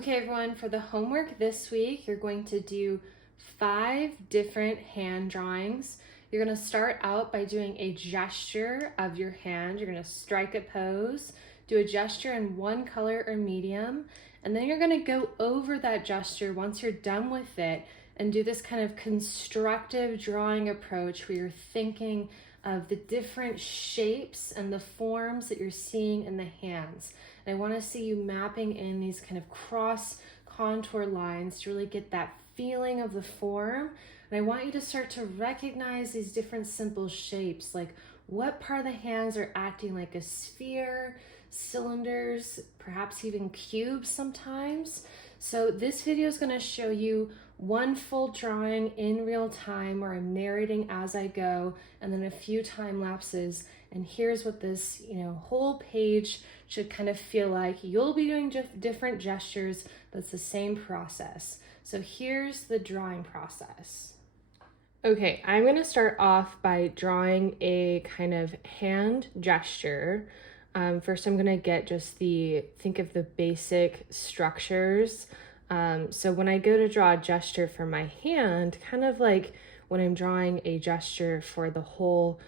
Okay, everyone, for the homework this week, you're going to do 5 different hand drawings. You're going to start out by doing a gesture of your hand. You're going to strike a pose, do a gesture in one color or medium, and then you're going to go over that gesture once you're done with it and do this kind of constructive drawing approach where you're thinking of the different shapes and the forms that you're seeing in the hands. And I want to see you mapping in these kind of cross contour lines to really get that feeling of the form. And I want you to start to recognize these different simple shapes, like what part of the hands are acting like a sphere, cylinders, perhaps even cubes sometimes. So this video is going to show you one full drawing in real time where I'm narrating as I go, and then a few time lapses. And here's what this, whole page should kind of feel like. You'll be doing different gestures, but it's the same process. So here's the drawing process. Okay, I'm going to start off by drawing a kind of hand gesture. First, I'm going to think of the basic structures. So when I go to draw a gesture for my hand, kind of like when I'm drawing a gesture for the whole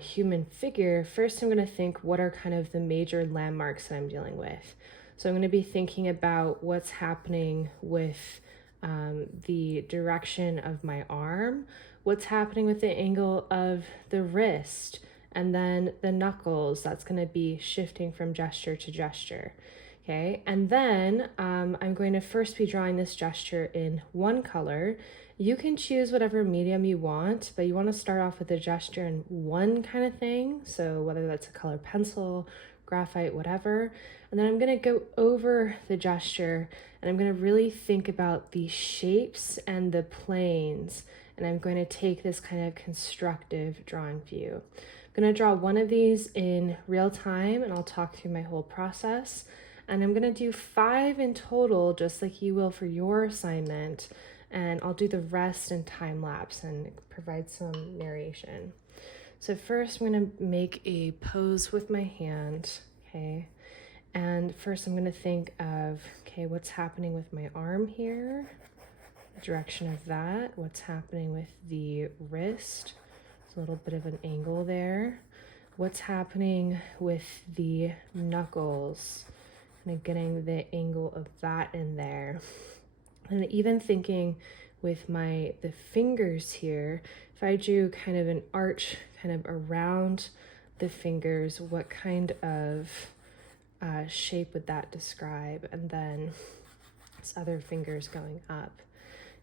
human figure, first I'm going to think what are kind of the major landmarks that I'm dealing with. So I'm going to be thinking about what's happening with the direction of my arm, what's happening with the angle of the wrist, and then the knuckles. That's going to be shifting from gesture to gesture. Okay, and then I'm going to first be drawing this gesture in one color. You can choose whatever medium you want, but you want to start off with a gesture in one kind of thing. So whether that's a color pencil, graphite, whatever. And then I'm going to go over the gesture and I'm going to really think about the shapes and the planes. And I'm going to take this kind of constructive drawing view. I'm going to draw one of these in real time and I'll talk through my whole process. And I'm going to do 5 in total, just like you will for your assignment. And I'll do the rest in time lapse and provide some narration. So first I'm going to make a pose with my hand, okay? And first I'm going to think of, okay, what's happening with my arm here? The direction of that. What's happening with the wrist? There's a little bit of an angle there. What's happening with the knuckles? Kind of getting the angle of that in there. And even thinking with the fingers here, if I drew kind of an arch kind of around the fingers, what kind of shape would that describe? And then this other fingers going up.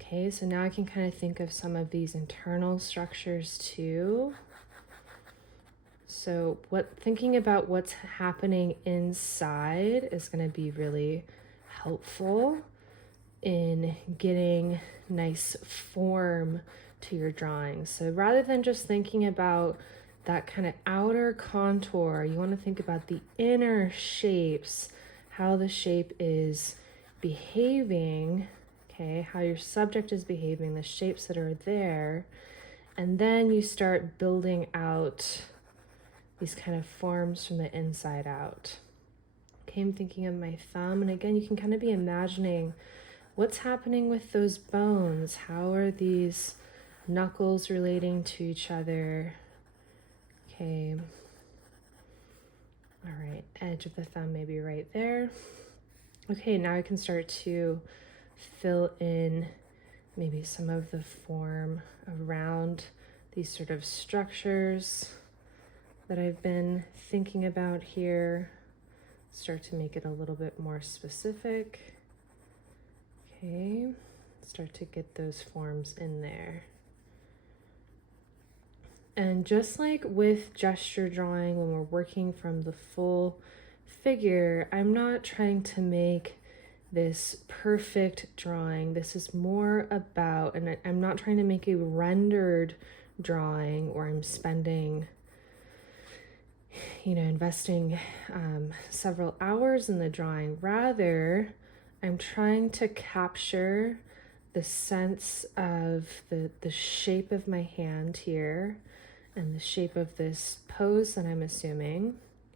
Okay, so now I can kind of think of some of these internal structures too. So thinking about what's happening inside is going to be really helpful in getting nice form to your drawings. So rather than just thinking about that kind of outer contour, you want to think about the inner shapes, how the shape is behaving, okay, how your subject is behaving, the shapes that are there, and then you start building out these kind of forms from the inside out. Okay, I'm thinking of my thumb, and again, you can kind of be imagining what's happening with those bones. How are these knuckles relating to each other? Okay. All right, edge of the thumb maybe right there. Okay, now I can start to fill in maybe some of the form around these sort of structures that I've been thinking about here. Start to make it a little bit more specific. Okay, start to get those forms in there. And just like with gesture drawing, when we're working from the full figure, I'm not trying to make this perfect drawing. This is more about, and I'm not trying to make a rendered drawing where I'm spending investing several hours in the drawing. Rather, I'm trying to capture the sense of the shape of my hand here and the shape of this pose that I'm assuming,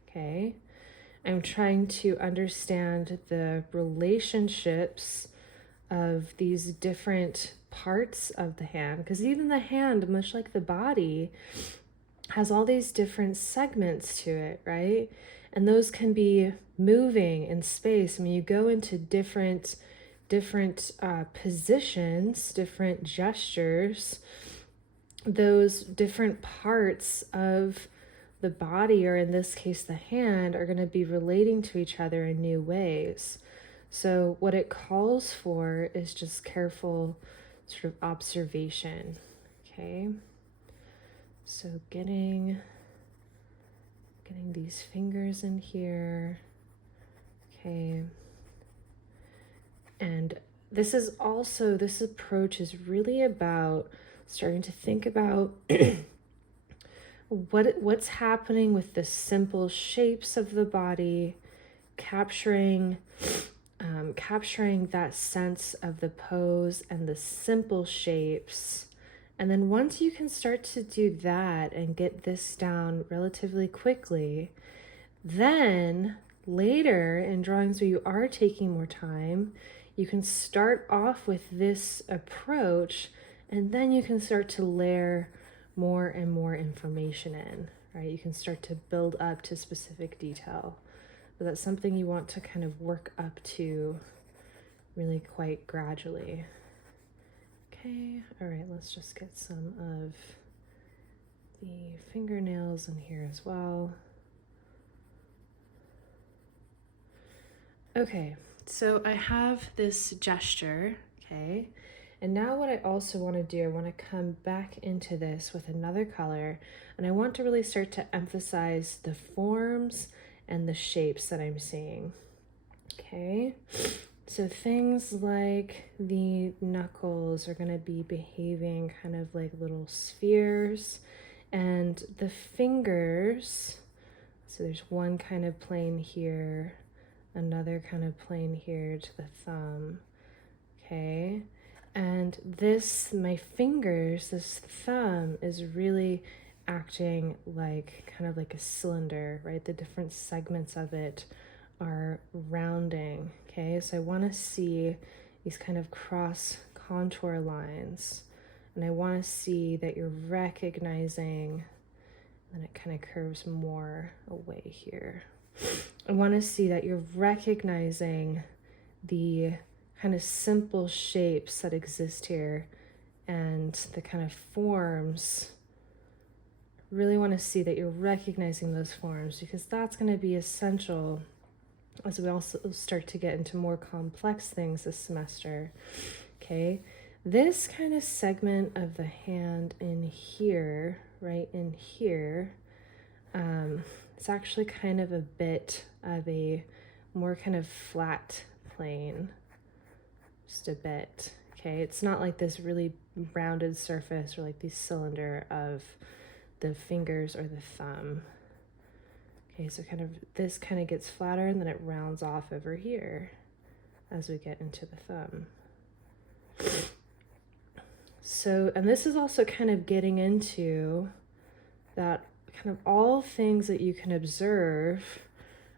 okay? I'm trying to understand the relationships of these different parts of the hand, because even the hand, much like the body, has all these different segments to it, right? And those can be moving in space. I mean, you go into different positions, different gestures. Those different parts of the body, or in this case the hand, are going to be relating to each other in new ways. So what it calls for is just careful sort of observation. Okay, so getting these fingers in here. Okay, and this approach is really about starting to think about what's happening with the simple shapes of the body, capturing that sense of the pose and the simple shapes. And then once you can start to do that and get this down relatively quickly, then later in drawings where you are taking more time, you can start off with this approach, and then you can start to layer more and more information in, right? You can start to build up to specific detail. But that's something you want to kind of work up to really quite gradually. Okay, all right, let's just get some of the fingernails in here as well. Okay, so I have this gesture, okay? And now what I also want to do, I want to come back into this with another color, and I want to really start to emphasize the forms and the shapes that I'm seeing. Okay, so things like the knuckles are going to be behaving kind of like little spheres, and the fingers, so there's one kind of plane here, another kind of plane here to the thumb. Okay, and my fingers, this thumb is really acting like kind of like a cylinder, right? The different segments of it are rounding. Okay, so I want to see these kind of cross contour lines, and I want to see that you're recognizing, and it kind of curves more away here. I want to see that you're recognizing the kind of simple shapes that exist here and the kind of forms. Really want to see that you're recognizing those forms, because that's going to be essential as we also start to get into more complex things this semester. Okay, this kind of segment of the hand in here, right in here, it's actually kind of a bit of a more kind of flat plane, just a bit. Okay, it's not like this really rounded surface or like the cylinder of the fingers or the thumb. Okay, so this kind of gets flatter, and then it rounds off over here as we get into the thumb. So, and this is also kind of getting into that kind of all things that you can observe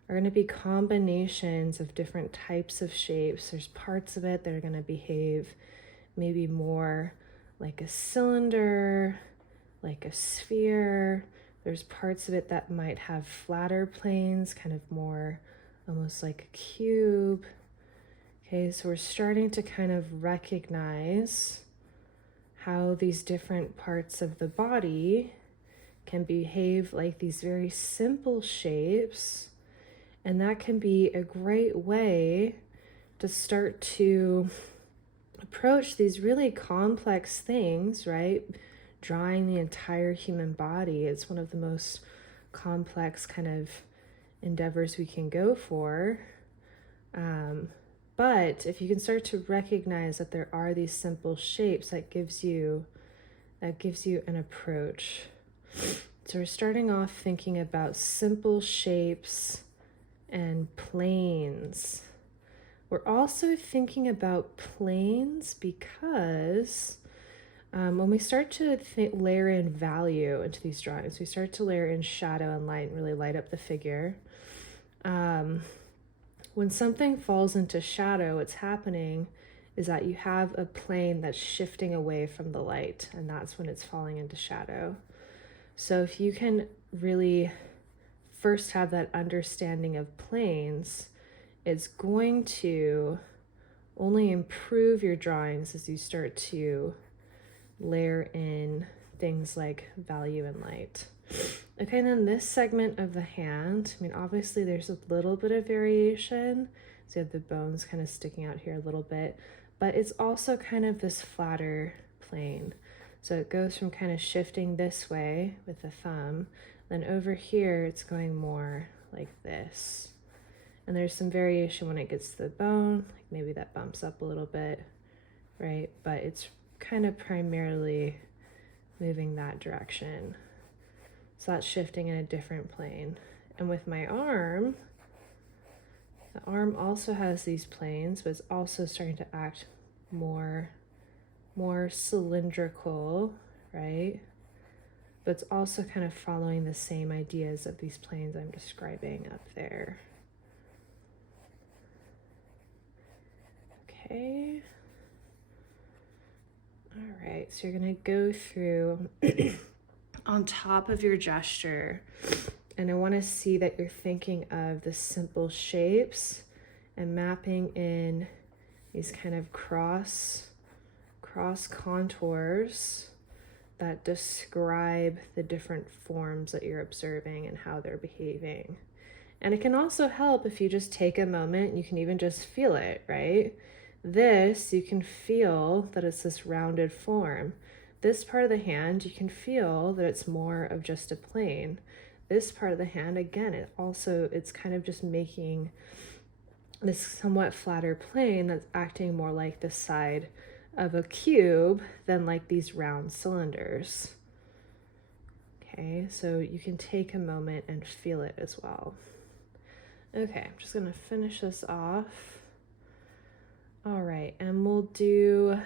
are going to be combinations of different types of shapes. There's parts of it that are going to behave maybe more like a cylinder, like a sphere. There's parts of it that might have flatter planes, kind of more almost like a cube. Okay, so we're starting to kind of recognize how these different parts of the body can behave like these very simple shapes, and that can be a great way to start to approach these really complex things, right? Drawing the entire human body is one of the most complex kind of endeavors we can go for. But if you can start to recognize that there are these simple shapes, that gives you an approach. So we're starting off thinking about simple shapes and planes. We're also thinking about planes because when we start to layer in value into these drawings, we start to layer in shadow and light and really light up the figure. when something falls into shadow, what's happening is that you have a plane that's shifting away from the light, and that's when it's falling into shadow. So if you can really first have that understanding of planes, it's going to only improve your drawings as you start to layer in things like value and light. Okay, and then this segment of the hand, I mean, obviously there's a little bit of variation. So you have the bones kind of sticking out here a little bit, but it's also kind of this flatter plane. So it goes from kind of shifting this way with the thumb, then over here it's going more like this. And there's some variation when it gets to the bone, like maybe that bumps up a little bit, right? But it's kind of primarily moving that direction. So that's shifting in a different plane. And with my arm, the arm also has these planes, but it's also starting to act more cylindrical, right? But it's also kind of following the same ideas of these planes I'm describing up there. Okay. All right, so you're gonna go through on top of your gesture, and I wanna see that you're thinking of the simple shapes and mapping in these kind of cross contours that describe the different forms that you're observing and how they're behaving. And it can also help if you just take a moment, you can even just feel it, right? This, you can feel that it's this rounded form. This part of the hand, you can feel that it's more of just a plane. This part of the hand, again, it's kind of just making this somewhat flatter plane that's acting more like the side of a cube than like these round cylinders. Okay, so you can take a moment and feel it as well. Okay, I'm just gonna finish this off. All right, and we'll do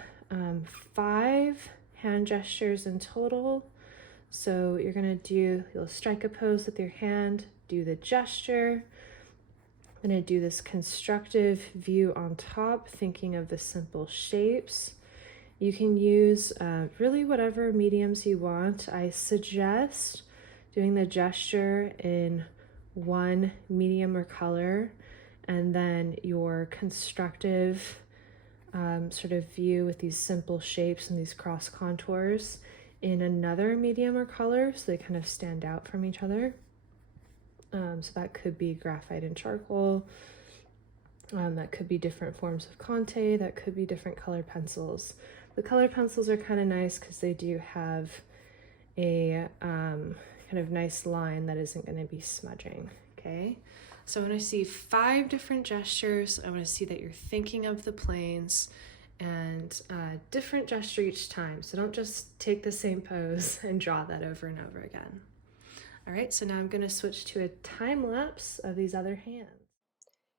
5 hand gestures in total. So you'll strike a pose with your hand, do the gesture. I'm gonna do this constructive view on top, thinking of the simple shapes. You can use really whatever mediums you want. I suggest doing the gesture in one medium or color, and then your constructive sort of view with these simple shapes and these cross contours in another medium or color, so they kind of stand out from each other. So that could be graphite and charcoal, that could be different forms of Conte, that could be different colored pencils. The colored pencils are kind of nice because they do have a kind of nice line that isn't going to be smudging, okay? So I want to see 5 different gestures. I want to see that you're thinking of the planes, and different gesture each time. So don't just take the same pose and draw that over and over again. All right, so now I'm going to switch to a time lapse of these other hands.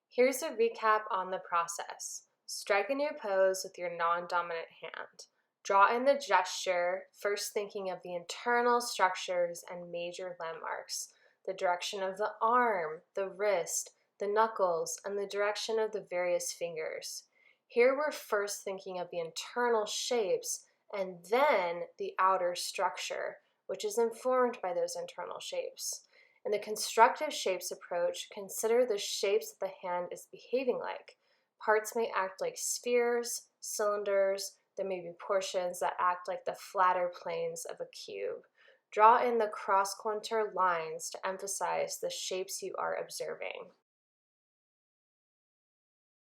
Here's a recap on the process. Strike a new pose with your non-dominant hand. Draw in the gesture, first thinking of the internal structures and major landmarks, the direction of the arm, the wrist, the knuckles, and the direction of the various fingers. Here we're first thinking of the internal shapes and then the outer structure, which is informed by those internal shapes. In the constructive shapes approach, consider the shapes that the hand is behaving like. Parts may act like spheres, cylinders. There may be portions that act like the flatter planes of a cube. Draw in the cross-contour lines to emphasize the shapes you are observing.